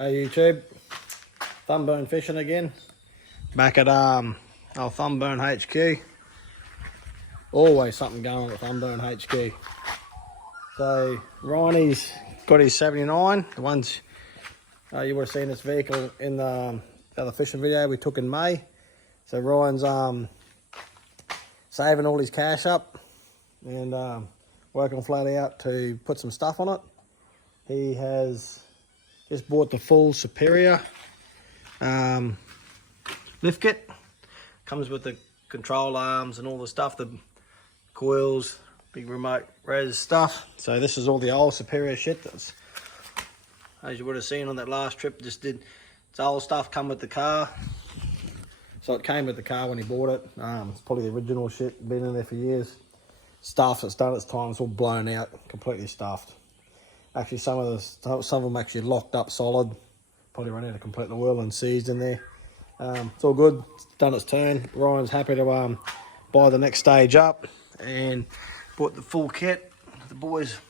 Hey YouTube, Thumburn fishing again. Back at our Thumburn HQ. Always something going on at Thumburn HQ. So Ronnie's got his 79. The ones you would have seen this vehicle in the other fishing video we took in May. So Ryan's saving all his cash up and working flat out to put some stuff on it. He has just bought the full Superior lift kit. Comes with the control arms and all the stuff, the coils, big remote res stuff. So this is all the old Superior shit that's, as you would have seen on that last trip, it's old stuff come with the car. So it came with the car when he bought it. It's probably the original shit, been in there for years. Stuff that's done its time, it's all blown out, completely stuffed. Actually, some of them actually locked up solid. Probably run out of complete the wheel and seized in there. It's all good. It's done its turn. Ryan's happy to buy the next stage up and bought the full kit. The boys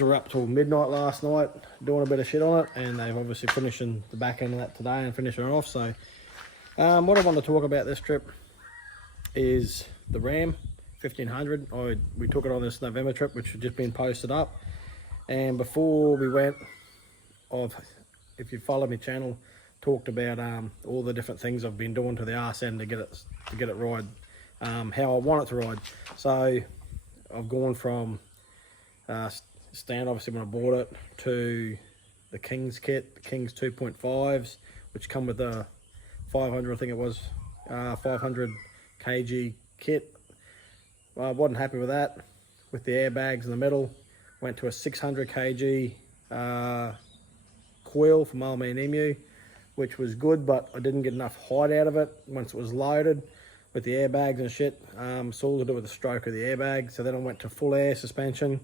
were up till midnight last night doing a bit of shit on it, and they've obviously finishing the back end of that today and finishing it off. So what I want to talk about this trip is the Ram 1500. We took it on this November trip, which had just been posted up. And before we went, if you follow my channel, talked about all the different things I've been doing to the arse end to get it ride how I want it to ride. So I've gone from stand, obviously when I bought it, to the Kings kit, the Kings 2.5s, which come with a 500, I think it was 500 kg kit. I wasn't happy with that, with the airbags in the middle. Went to a 600 kg coil from Old Man Emu, which was good, but I didn't get enough height out of it once it was loaded with the airbags and shit. It's all to do with the stroke of the airbag. So then I went to full air suspension,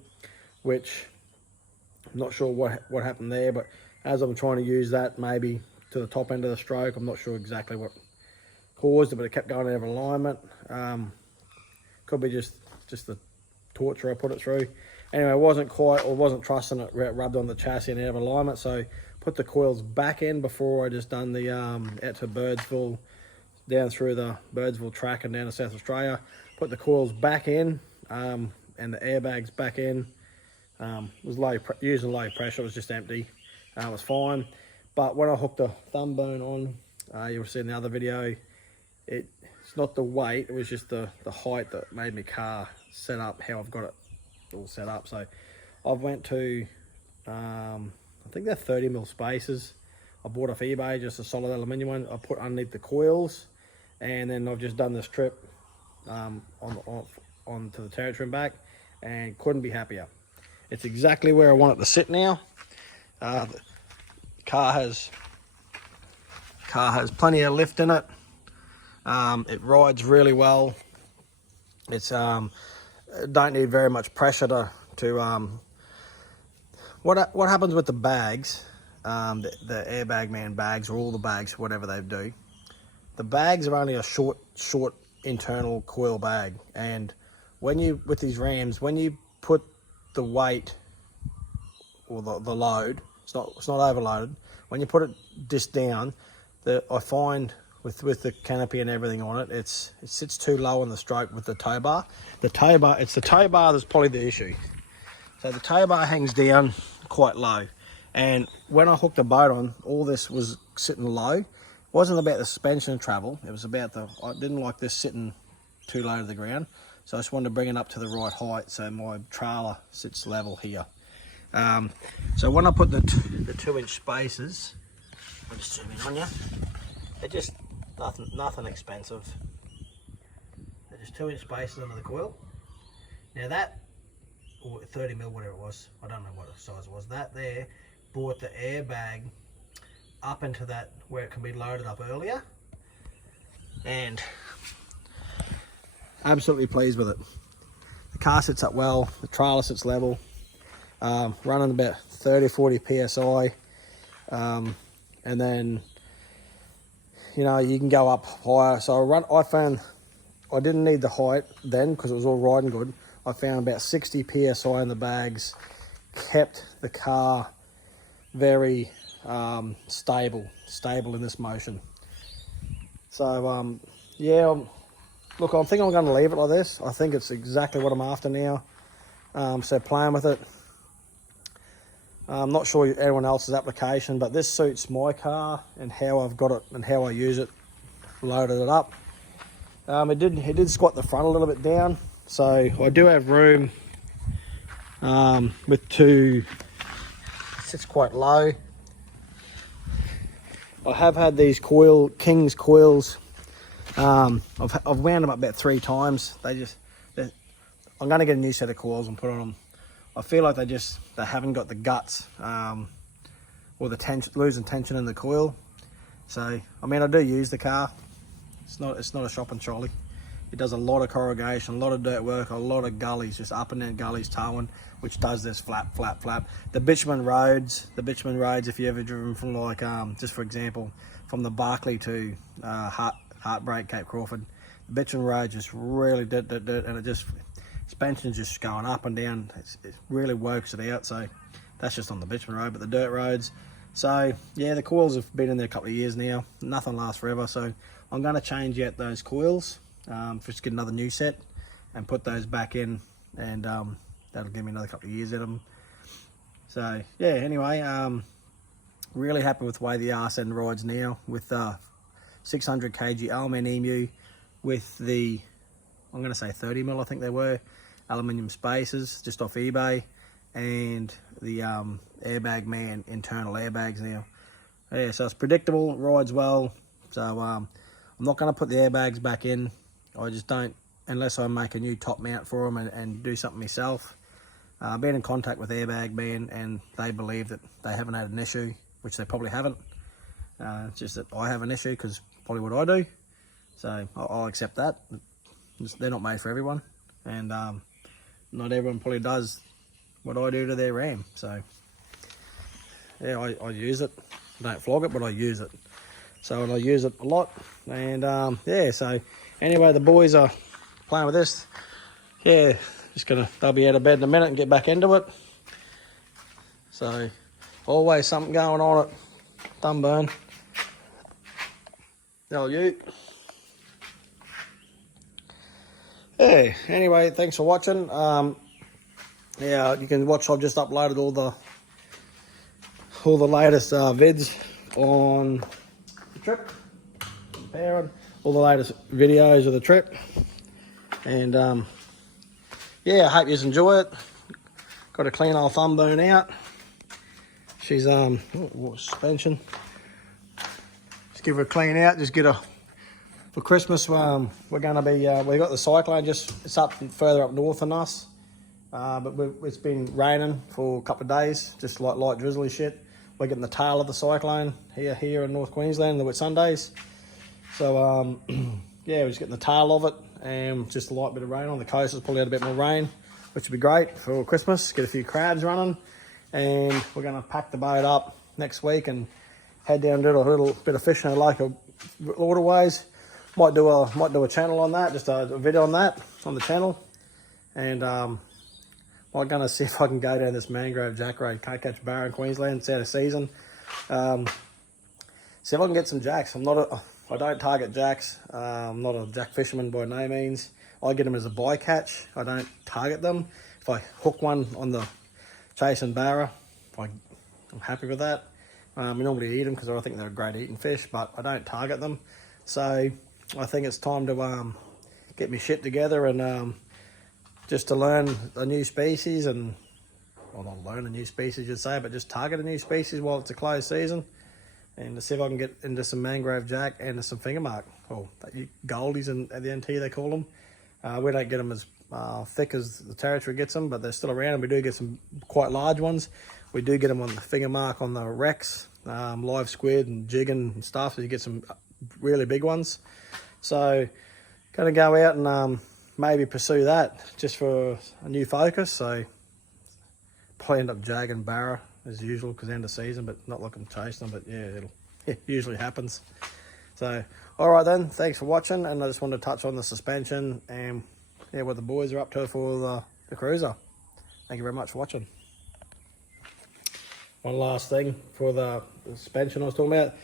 which I'm not sure what happened there, but as I'm trying to use that maybe to the top end of the stroke, I'm not sure exactly what caused it, but it kept going out of alignment. Could be just the torture I put it through. Anyway, I wasn't trusting it rubbed on the chassis and out of alignment, so put the coils back in before I just done the out to Birdsville, down through the Birdsville track and down to South Australia. Put the coils back in and the airbags back in. It was using low pressure, it was just empty. It was fine. But when I hooked the Thumburn on, you'll see in the other video, it's not the weight, it was just the height that made my car set up how I've got it all set up. So I've went to I think they're 30mm spacers. I bought off eBay, just a solid aluminium one. I put underneath the coils, and then I've just done this trip onto the territory and back, and couldn't be happier. It's exactly where I want it to sit now. The car has plenty of lift in it. It rides really well. It's don't need very much pressure to what happens with the bags, the Airbag Man bags, or all the bags, whatever they do. The bags are only a short internal coil bag, and with these Rams, when you put the weight or the load, it's not overloaded. When you put it just down, I find with the canopy and everything on it, it sits too low on the stroke with the tow bar. It's the tow bar that's probably the issue. So the tow bar hangs down quite low, and when I hooked the boat on, all this was sitting low. It wasn't about the suspension travel, it was about I didn't like this sitting too low to the ground, so I just wanted to bring it up to the right height so my trailer sits level here. So when I put the 2-inch spacers, I'll just zoom in on you, they're just nothing expensive. They're just 2-inch spacers under the coil. Now that, or 30mm, whatever it was, I don't know what the size was, that there brought the airbag up into that where it can be loaded up earlier, and absolutely pleased with it. The car sits up well, the trailer sits level, running about 30-40 psi, and then you can go up higher. So I found I didn't need the height then because it was all riding good. I found about 60 psi in the bags, kept the car very stable in this motion. So yeah, look, I think I'm going to leave it like this. I think it's exactly what I'm after now. So playing with it. I'm not sure anyone else's application, but this suits my car and how I've got it and how I use it. Loaded it up. It did squat the front a little bit down, so I do have room with two. It sits quite low. I have had these King's coils. I've wound them up about 3 times. I'm going to get a new set of coils and put on them. I feel like they haven't got the guts or the losing tension in the coil. So I mean, I do use the car. It's not a shopping trolley. It does a lot of corrugation, a lot of dirt work, a lot of gullies, just up and down gullies towing, which does this flap. The bitumen roads, if you ever driven from like just for example, from the Barclay to Heartbreak, Cape Crawford, the bitumen road just really dirt, and it just suspension's just going up and down. It really works it out. So that's just on the bitumen road, but the dirt roads. So yeah, the coils have been in there a couple of years now. Nothing lasts forever. So I'm going to change out those coils, just get another new set and put those back in, and that'll give me another couple of years at them. So yeah, anyway, really happy with the way the arse end rides now with 600 kg Alman Emu with the, I'm going to say 30mm, I think they were, aluminium spacers just off eBay, and the Airbag Man internal airbags now. Yeah, so it's predictable, it rides well. So I'm not going to put the airbags back in. I just don't, unless I make a new top mount for them and do something myself. I've been in contact with Airbag Man, and they believe that they haven't had an issue, which they probably haven't. It's just that I have an issue because probably what I do. So I'll accept that. They're not made for everyone, and not everyone probably does what I do to their Ram. So yeah, I use it. I don't flog it, but I use it. So I use it a lot, and yeah. So anyway, the boys are playing with this. Yeah, they'll be out of bed in a minute and get back into it. So always something going on at Thumburn. Hello, you. Yeah, anyway, thanks for watching. Yeah, you can watch, I've just uploaded all the latest vids on the trip, all the latest videos of the trip, and yeah, I hope you enjoy it. Got a clean old Thumburn out. She's suspension. Just give her a clean out. Just get her for Christmas. We're going to be we got the cyclone, it's up further up north than us, but it's been raining for a couple of days, just like light drizzly shit. We're getting the tail of the cyclone here in North Queensland, the Whitsundays. So yeah, we're just getting the tail of it, and just a light bit of rain on the coast. Has probably had a bit more rain, which would be great for Christmas. Get a few crabs running, and we're going to pack the boat up next week and head down to a little bit of fishing in the local waterways. Might do a channel on that, just a video on that on the channel, and I'm going to see if I can go down this mangrove jack road. Can't catch barra in Queensland, it's out of season. See if I can get some jacks. I don't target jacks. I'm not a jack fisherman by no means. I get them as a bycatch. I don't target them. If I hook one on the chasing barra, I'm happy with that. We normally eat them because I think they're a great eating fish, but I don't target them. So I think it's time to get my shit together and just to learn a new species, and well, not learn a new species you'd say, but just target a new species while it's a closed season, and to see if I can get into some mangrove jack and some fingermark, or goldies at the NT they call them. We don't get them as thick as the Territory gets them, but they're still around, and we do get some quite large ones. We do get them on the fingermark on the Rex, live squid and jigging and stuff, so you get some really big ones. So going to go out and maybe pursue that just for a new focus. So probably end up jagging barra as usual because end of season, but not looking to chase them. But yeah, it usually happens. So all right then, thanks for watching, and I just wanted to touch on the suspension and yeah, what the boys are up to for the cruiser. Thank you very much for watching. one last thing for the suspension I was talking about.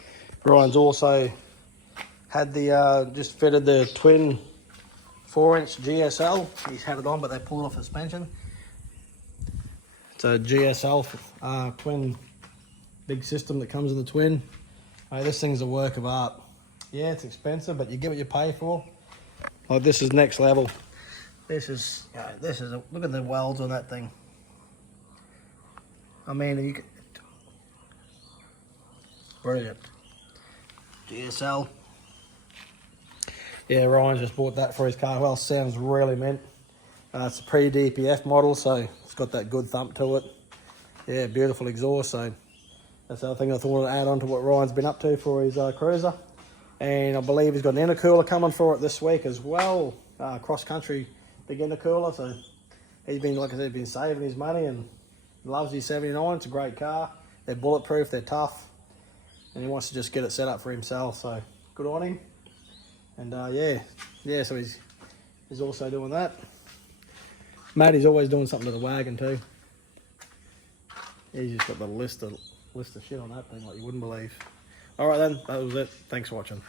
Ryan's also had the just fitted the twin 4-inch GSL. He's had it on, but they pulled off the suspension. It's a GSL twin big system that comes in the twin. This thing's a work of art. Yeah, it's expensive, but you get what you pay for. Like, this is next level. This is look at the welds on that thing. I mean, you can, brilliant. GSL. Yeah, Ryan just bought that for his car. Well, sounds really mint. It's a pre-DPF model, so it's got that good thump to it. Yeah, beautiful exhaust. So that's the other thing I thought I'd add on to what Ryan's been up to for his Cruiser. And I believe he's got an intercooler coming for it this week as well. Cross-country big intercooler. So he's been, like I said, been saving his money and loves his 79. It's a great car. They're bulletproof, they're tough. And he wants to just get it set up for himself. So good on him. And yeah, so he's also doing that. Matty's always doing something to the wagon too. He's just got the list of shit on that thing like you wouldn't believe. All right then, that was it. Thanks for watching.